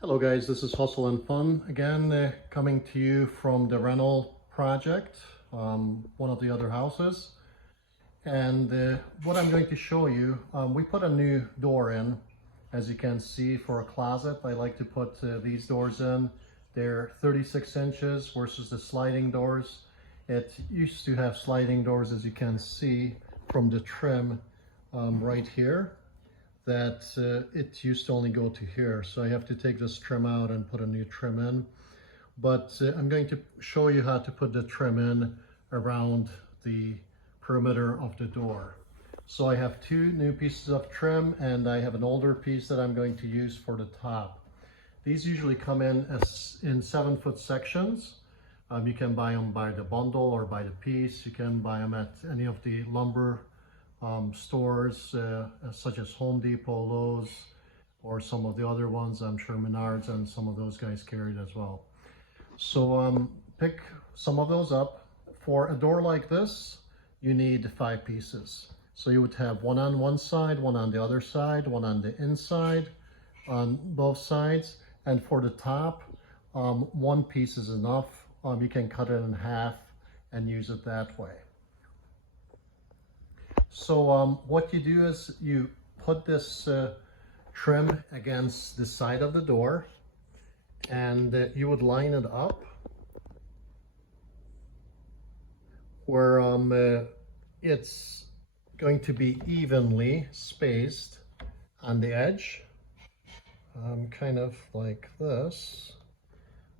Hello guys, this is Hustle and Fun again, coming to you from the rental project, one of the other houses. And what I'm going to show you, we put a new door in, as you can see, for a closet. I like to put these doors in. They're 36 inches versus the sliding doors. It used to have sliding doors, as you can see from the trim right here, that it used to only go to here. So I have to take this trim out and put a new trim in. But I'm going to show you how to put the trim in around the perimeter of the door. So I have two new pieces of trim and I have an older piece that I'm going to use for the top. These usually come in as in 7-foot sections. You can buy them by the bundle or by the piece. You can buy them at any of the lumber stores such as Home Depot, Lowe's, or some of the other ones. I'm sure Menards and some of those guys carry it as well. So pick some of those up. For a door like this, you need 5 pieces. So you would have one on one side, one on the other side, one on the inside, on both sides. And for the top, one piece is enough. You can cut it in half and use it that way. So what you do is you put this trim against the side of the door, and you would line it up where it's going to be evenly spaced on the edge, kind of like this,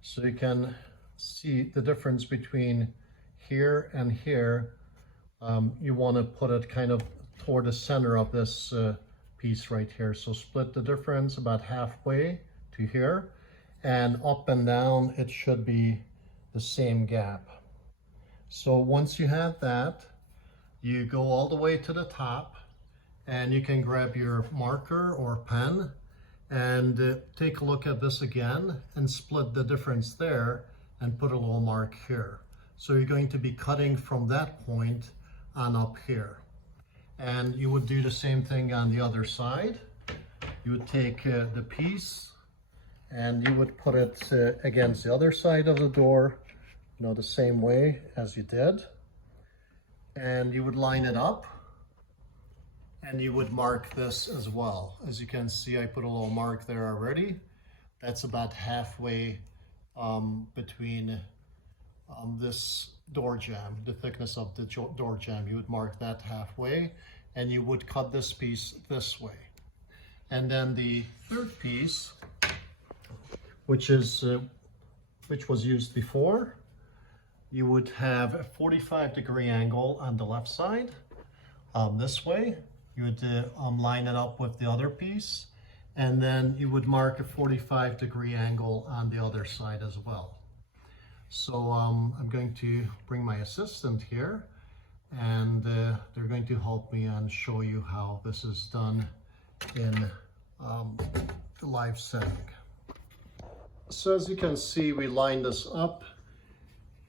so you can see the difference between here and here. You want to put it kind of toward the center of this piece right here. So split the difference about halfway to here, and up and down it should be the same gap. So once you have that, you go all the way to the top, and you can grab your marker or pen and take a look at this again and split the difference there and put a little mark here. So you're going to be cutting from that point on up here. And you would do the same thing on the other side. You would take the piece and you would put it against the other side of the door, the same way as you did. And you would line it up, and you would mark this as well. As you can see, I put a little mark there already. That's about halfway between this door jamb, the thickness of the door jamb. You would mark that halfway, and you would cut this piece this way. And then the third piece, which was used before, you would have a 45-degree angle on the left side, this way. You would line it up with the other piece, and then you would mark a 45-degree angle on the other side as well. So I'm going to bring my assistant here, and they're going to help me and show you how this is done in the live setting. So as you can see, we line this up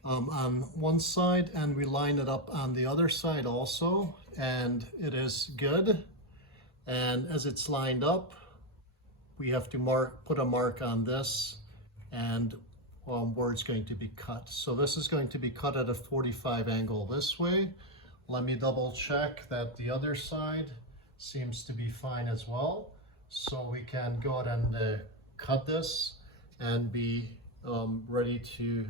on one side, and we line it up on the other side also, and it is good. And as it's lined up, we have to put a mark on this and where it's going to be cut. So this is going to be cut at a 45 angle this way. Let me double check that the other side seems to be fine as well. So we can go ahead and cut this and be ready to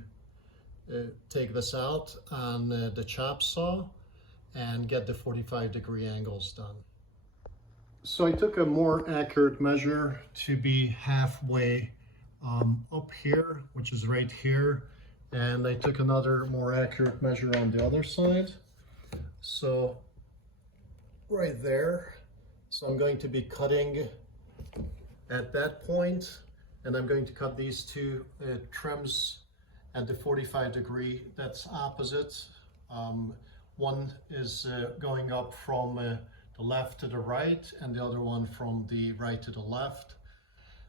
take this out on the chop saw and get the 45-degree angles done. So I took a more accurate measure to be halfway up here, which is right here, and I took another more accurate measure on the other side, so right there. So I'm going to be cutting at that point, and I'm going to cut these two trims at the 45-degree. That's opposite. One is going up from the left to the right, and the other one from the right to the left.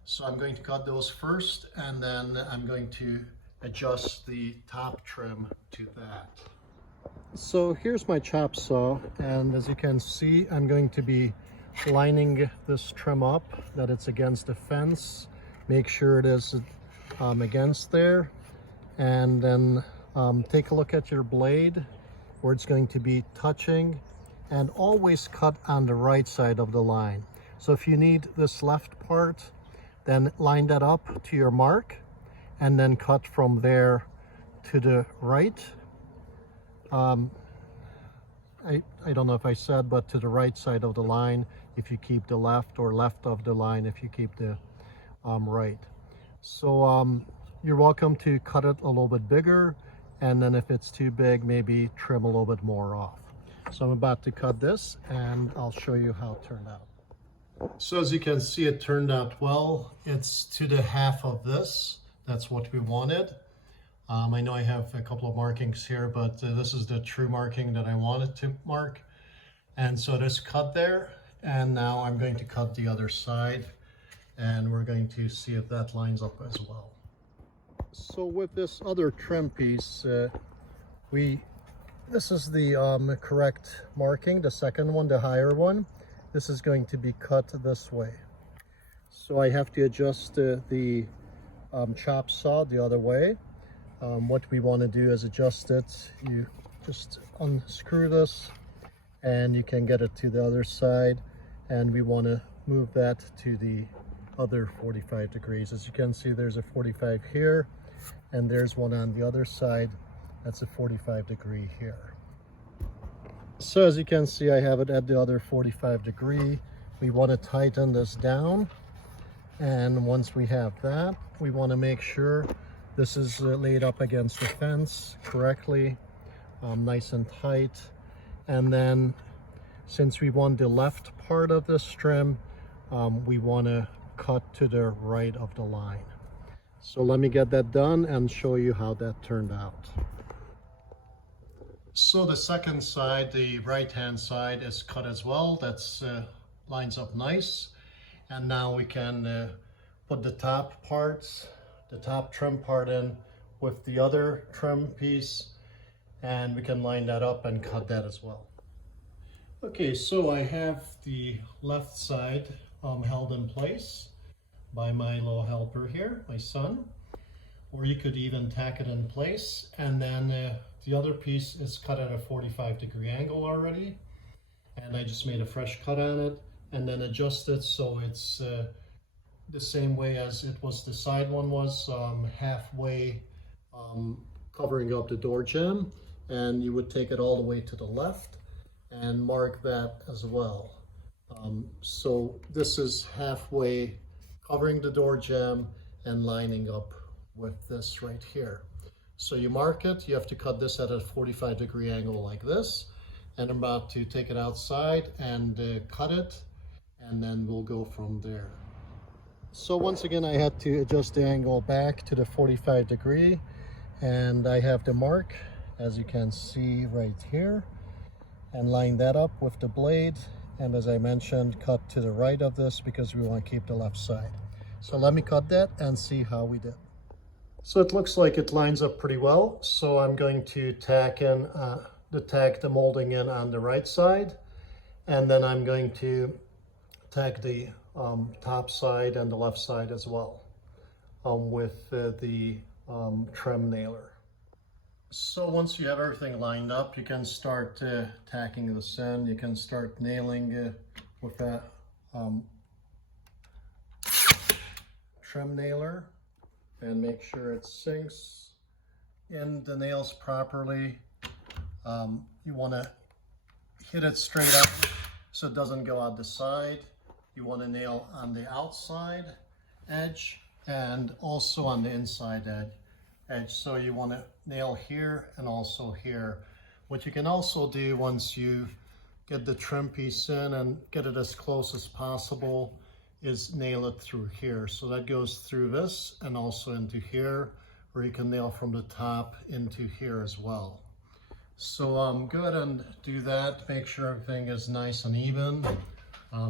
So I'm going to cut those first, and then I'm going to adjust the top trim to that. So here's my chop saw, and as you can see, I'm going to be lining this trim up that it's against the fence make sure it is against there, and then take a look at your blade where it's going to be touching, and always cut on the right side of the line. So if you need this left part, then line that up to your mark and then cut from there to the right. I don't know if I said, but to the right side of the line if you keep the left, or left of the line if you keep the right. So you're welcome to cut it a little bit bigger, and then if it's too big, maybe trim a little bit more off. So I'm about to cut this and I'll show you how it turned out. So as you can see, it turned out well. It's to the half of this. That's what we wanted. I know I have a couple of markings here, but this is the true marking that I wanted to mark. And so it is cut there. And now I'm going to cut the other side, and we're going to see if that lines up as well. So with this other trim piece, this is the correct marking, the second one, the higher one. This is going to be cut this way. So I have to adjust the chop saw the other way. What we want to do is adjust it. You just unscrew this and you can get it to the other side, and we want to move that to the other 45 degrees. As you can see, there's a 45 here, and there's one on the other side. That's a 45 degree here. So as you can see, I have it at the other 45 degree. We want to tighten this down, and once we have that, we want to make sure this is laid up against the fence correctly, nice and tight. And then since we want the left part of this trim, we want to cut to the right of the line. So let me get that done and show you how that turned out. So the second side, the right hand side, is cut as well. That's lines up nice. And now we can put the top parts, the top trim part in with the other trim piece, and we can line that up and cut that as well. Okay, so I have the left side held in place by my little helper here, my son, or you could even tack it in place, and then the other piece is cut at a 45 degree angle already, and I just made a fresh cut on it and then adjust it so it's the same way as it was, the side one was, halfway covering up the door jamb, and you would take it all the way to the left and mark that as well. So this is halfway covering the door jamb and lining up with this right here. So you mark it, you have to cut this at a 45 degree angle like this, and I'm about to take it outside and cut it, and then we'll go from there. So once again, I had to adjust the angle back to the 45 degree, and I have the mark, as you can see right here, and line that up with the blade, and as I mentioned, cut to the right of this because we want to keep the left side. So let me cut that and see how we did. So it looks like it lines up pretty well, so I'm going to tack in the molding in on the right side, and then I'm going to tack the top side and the left side as well with the trim nailer. So once you have everything lined up, you can start tacking this in. You can start nailing with that trim nailer, and make sure it sinks in the nails properly. You want to hit it straight up so it doesn't go out the side. You want to nail on the outside edge and also on the inside edge. So you want to nail here and also here. What you can also do once you get the trim piece in and get it as close as possible is nail it through here. So that goes through this and also into here, or you can nail from the top into here as well. So go ahead and do that. Make sure everything is nice and even.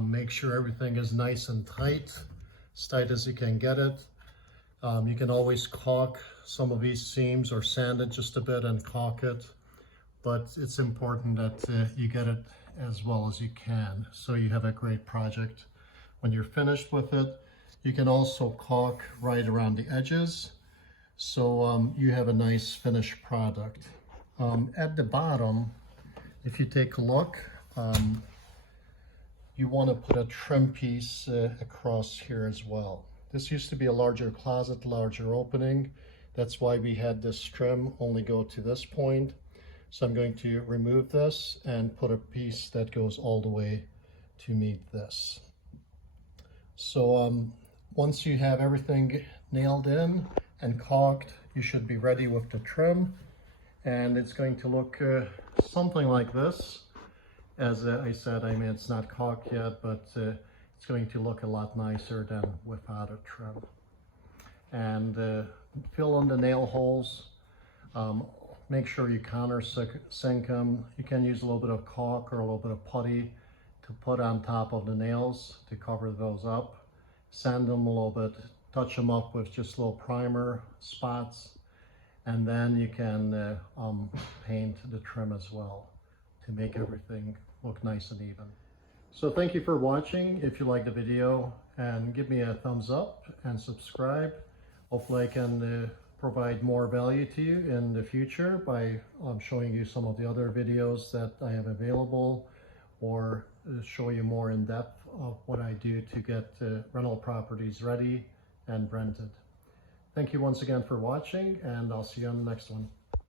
Make sure everything is nice and tight, as tight as you can get it. You can always caulk some of these seams or sand it just a bit and caulk it, but it's important that you get it as well as you can so you have a great project when you're finished with it. You can also caulk right around the edges, so you have a nice finished product. At the bottom, if you take a look, you want to put a trim piece across here as well. This used to be a larger closet, larger opening. That's why we had this trim only go to this point. So I'm going to remove this and put a piece that goes all the way to meet this. So once you have everything nailed in and caulked, you should be ready with the trim. And it's going to look something like this. As I said, I mean, it's not caulked yet, but it's going to look a lot nicer than without a trim. And fill in the nail holes. Make sure you countersink them. You can use a little bit of caulk or a little bit of putty to put on top of the nails to cover those up. Sand them a little bit, touch them up with just a little primer spots, and then you can paint the trim as well to make everything look nice and even. So thank you for watching. If you like the video, and give me a thumbs up and subscribe. Hopefully I can provide more value to you in the future by showing you some of the other videos that I have available, or show you more in depth of what I do to get rental properties ready and rented. Thank you once again for watching, and I'll see you on the next one.